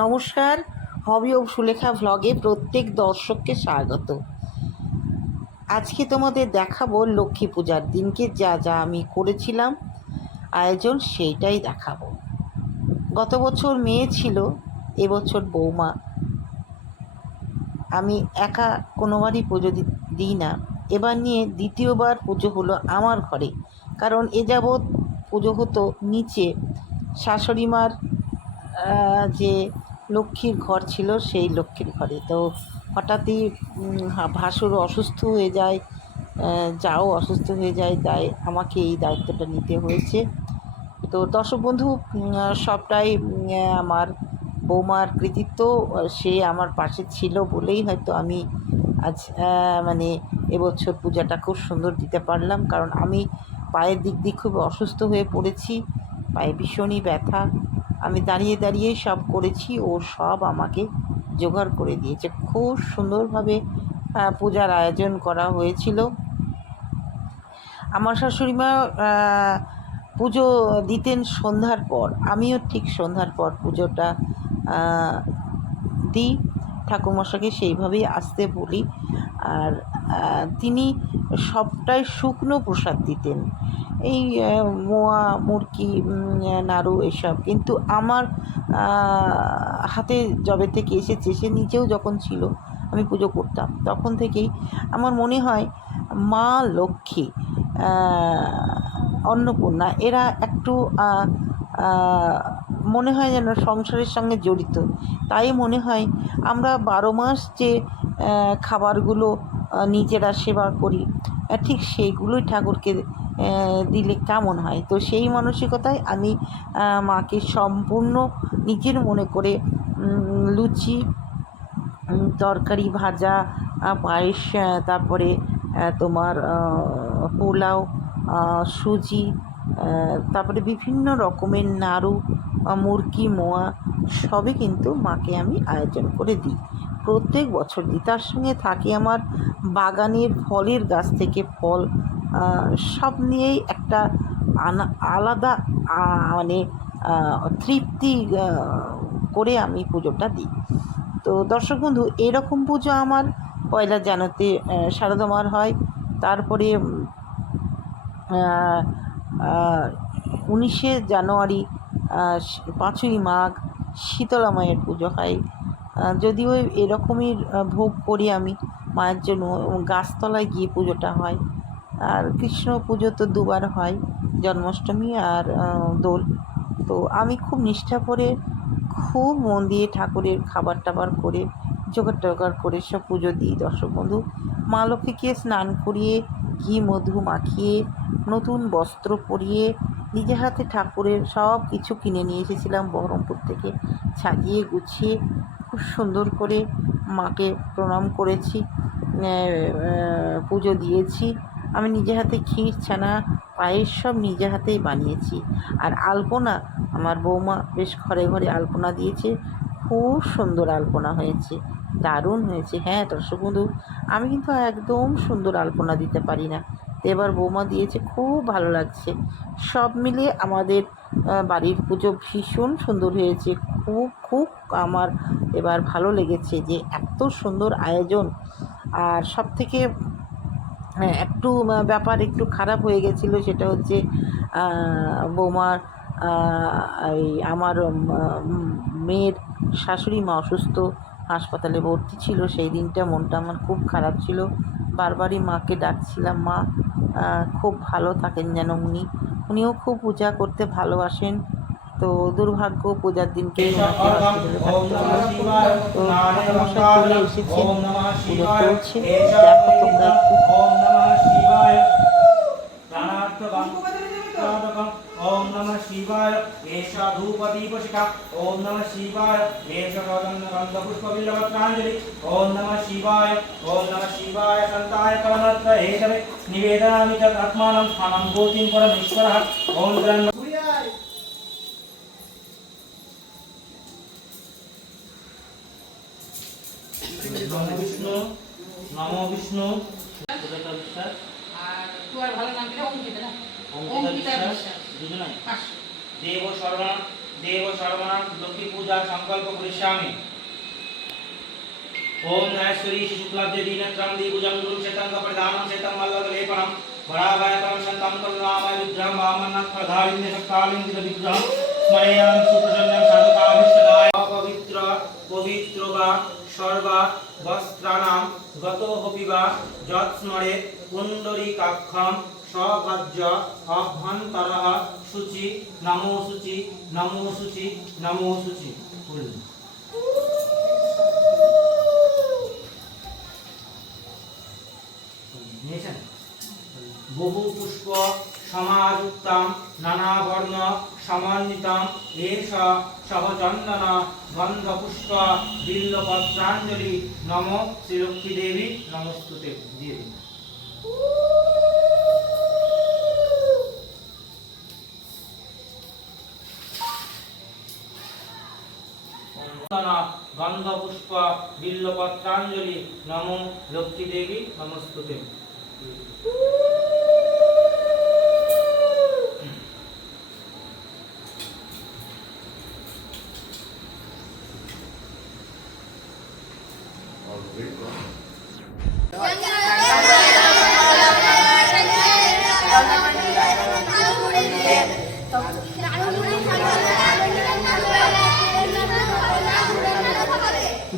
নমস্কার, হবি ও সুলেখা ভ্লগে প্রত্যেক দর্শককে স্বাগত। আজকে তোমাদের দেখাবো লক্ষ্মী পূজার দিনকে যা যা আমি করেছিলাম আয়োজন, সেইটাই দেখাবো। গত বছর মেয়ে ছিল, এবছর বৌমা। আমি একা কোনোবারই পুজো দিই না। এবার নিয়ে দ্বিতীয়বার পুজো হলো আমার ঘরে, কারণ এ যাবৎ পুজো হতো নিচে শাশুড়ি মার যে লক্ষ্মীর ঘর ছিল, সেই লক্ষ্মীর ঘরে। তো হঠাৎই ভাসুর অসুস্থ হয়ে যায়, যাও অসুস্থ হয়ে যায়, তাই আমাকে এই দায়িত্বটা নিতে হয়েছে। তো দর্শক বন্ধু, সবটাই আমার বৌমার কৃতিত্ব। সে আমার পাশে ছিল বলেই হয়তো আমি আজ মানে এবছর পূজাটা খুব সুন্দর দিতে পারলাম। কারণ আমি পায়ের দিক দিয়ে খুব অসুস্থ হয়ে পড়েছি, পায়ে ভীষণই ব্যথা। আমি দাঁড়িয়ে দাঁড়িয়েই সব করেছি, ও সব আমাকে জোগাড় করে দিয়েছে। খুব সুন্দরভাবে পূজার আয়োজন করা হয়েছিল। আমার শাশুড়িমা পুজো দিতেন সন্ধ্যার পর, আমিও ঠিক সন্ধ্যার পর পুজোটা দিই। ঠাকুরমশাকে সেইভাবেই আসতে বলি। আর তিনি সবটাই শুকনো প্রসাদ দিতেন, এই মোয়া, মুরকি, নাড়ু এসব। কিন্তু আমার হাতে যবে থেকে এসেছে, সে নিজেও যখন ছিল আমি পুজো করতাম, তখন থেকেই আমার মনে হয় মা লক্ষ্মী, অন্নপূর্ণা, এরা একটু মনে হয় যেন সংসারের সঙ্গে জড়িত। তাই মনে হয় আমরা 12 মাস যে খাবারগুলো নিজেরা সেবা করি, ঠিক সেইগুলোই ঠাকুরকে দিলে কেমন হয়। তো সেই মানসিকতায় আমি মাকে সম্পূর্ণ নিজের মনে করে লুচি, তরকারি, ভাজা, পায়েস, তারপরে তোমার পোলাও, সুজি, তারপরে বিভিন্ন রকমের নাড়ু, মুরকি, মোয়া, সবই কিন্তু মাকে আমি আয়োজন করে দিই, প্রত্যেক বছর দিই। তার সঙ্গে থাকে আমার বাগানের ফলের গাছ থেকে ফল, সব নিয়েই একটা আলাদা মানে তৃপ্তি করে আমি পুজোটা দিই। তো দর্শক বন্ধু, এরকম পুজো আমার পয়লা জানুয়ারিতে শারদা হয়। তারপরে 19শে জানুয়ারি 5ই মাঘ শীতলা মায়ের পুজো হয়। যদিও এরকমই ভোগ করি আমি মায়ের জন্য, গাছতলায় গিয়ে পুজোটা হয়। আর কৃষ্ণ পুজো তো দুবার হয়, জন্মাষ্টমী আর দোল। তো আমি খুব নিষ্ঠা করে, খুব মন দিয়ে ঠাকুরের খাবার টাবার করে, জোগাড় টোগাড় করে সব পুজো দিই। দর্শক বন্ধু, মা লক্ষ্মীকে স্নান করিয়ে, ঘি মধু মাখিয়ে, নতুন বস্ত্র পরিয়ে, নিজের হাতে ঠাকুরের সব কিছু কিনে নিয়ে এসেছিলাম বহরমপুর থেকে, সাজিয়ে গুছিয়ে খুব সুন্দর করে মাকে প্রণাম করেছি, পুজো দিয়েছি। আমি নিজে হাতে ক্ষীর, ছানা, পায়েস সব নিজে হাতেই বানিয়েছি। আর আলপনা আমার বৌমা বেশ ঘরে ঘরে আলপনা দিয়েছে, খুব সুন্দর আলপনা হয়েছে, দারুণ হয়েছে। হ্যাঁ দর্শক বন্ধু, আমি কিন্তু একদম সুন্দর আলপনা দিতে পারি না, এবার বৌমা দিয়েছে, খুব ভালো লাগছে। সব মিলিয়ে আমাদের বাড়ির পুজো ভীষণ সুন্দর হয়েছে। খুব খুব আমার এবার ভালো লেগেছে যে এত সুন্দর আয়োজন। আর সব থেকে একটু ব্যাপার একটু খারাপ হয়ে গেছিলো, সেটা হচ্ছে বৌমার এই আমার মেয়ের শাশুড়ি মা অসুস্থ, হাসপাতালে ভর্তি ছিল। সেই দিনটা মনটা আমার খুব খারাপ ছিল, বারবারই মাকে ডাকছিলাম, মা খুব ভালো থাকেন যেন উনিও খুব পূজা করতে ভালোবাসেন। তো দুর্ভাগ্য, পূজার দিনকেই ওনাকে হসপিটালে থাকতে হলো। তো ঠাকুরমশাই চলে এসেছেন, পুজো চলছে, দেখো তোমরা একটু। ओम नमः शिवाय एषा धूपदीपशिखा ओम नमः शिवाय एषा गंधपुष्पबिल्वपत्रांजलि ओम नमः शिवाय संताय परमत्र हेतवे निवेदयामि च आत्मानं स्थानं भूतिं परमेश्वरः ओम जन्म नमो विष्णु আর তোমার ভালো নাম কি? অঙ্কিতা না? অঙ্কিতা বিশ্বাস। দুজনে দেব সর্বনাম देव शर्मणं लक्ष्मी पूजा संकल्प करिष्यामि ओम ऐश्वरी शुक्लाब्ज दीनत्रं दीभुजं गुरुशतं कपदानं शतं मल्ललेपनं वराभयकरं शतं करुणामय विग्रहं वामनं प्रधारिण्य शक्तालिंदित विग्रहं स्मरेयं सुप्रसन्नं साधकाभिष्टदाय पवित्र पवित्र वा सर्वा वस्त्राणां गतो हपिवा यत्स्मरे पुण्डरीकाक्षं सभज्य अभ्यन्तरः शुचि नमो शुचि नमो शुचि नमो शुचि। बहु पुष्प समायुक्तं नाना वर्ण समन्वितं एष सहचन्दन गन्धपुष्प बिल्वपत्राञ्जलि नमो श्री लक्ष्मी देवी नमस्तुते दिए दिन। गंधपुष्प बिल्वपत्राञ्जलि नमो लक्ष्मी देवी नमस्तुते।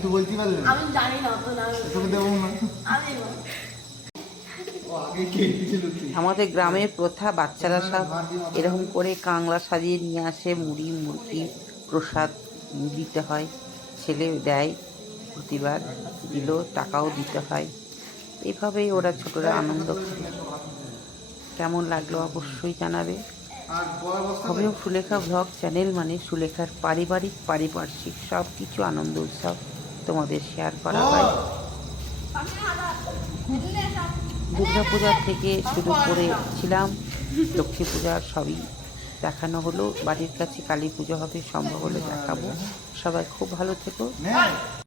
তুই বলতে পারলি না? আমি জানি না তো না তোকে দেবো না। আমি ও আগে কে ছিল তুই? আমাদের গ্রামের প্রথা, বাচ্চারা সব এরকম করে কাংলা সাজিয়ে নিয়ে আসে, মুড়ি মুরগি প্রসাদ দিতে হয়, ছেলে দেয়, প্রতিবার দিল টাকাও দিতে হয়। এইভাবেই ওরা ছোটরা আনন্দ করে। কেমন লাগলো অবশ্যই জানাবে। আর বড় বস্তা হবেও সুলেখা ব্লগ চ্যানেল মানে সুলেখার পারিবারিক পারিপার্শ্বিক সব কিছু আনন্দ উৎসব তোমাদের শেয়ার করা হয়। দুর্গা পূজা থেকে শুরু করেছিলাম, লক্ষ্মী পূজার সবই দেখানো হলো। বাড়ির কাছে কালী পুজো হবে, সম্ভব হলে দেখাবো। সবাই খুব ভালো থেকো। নে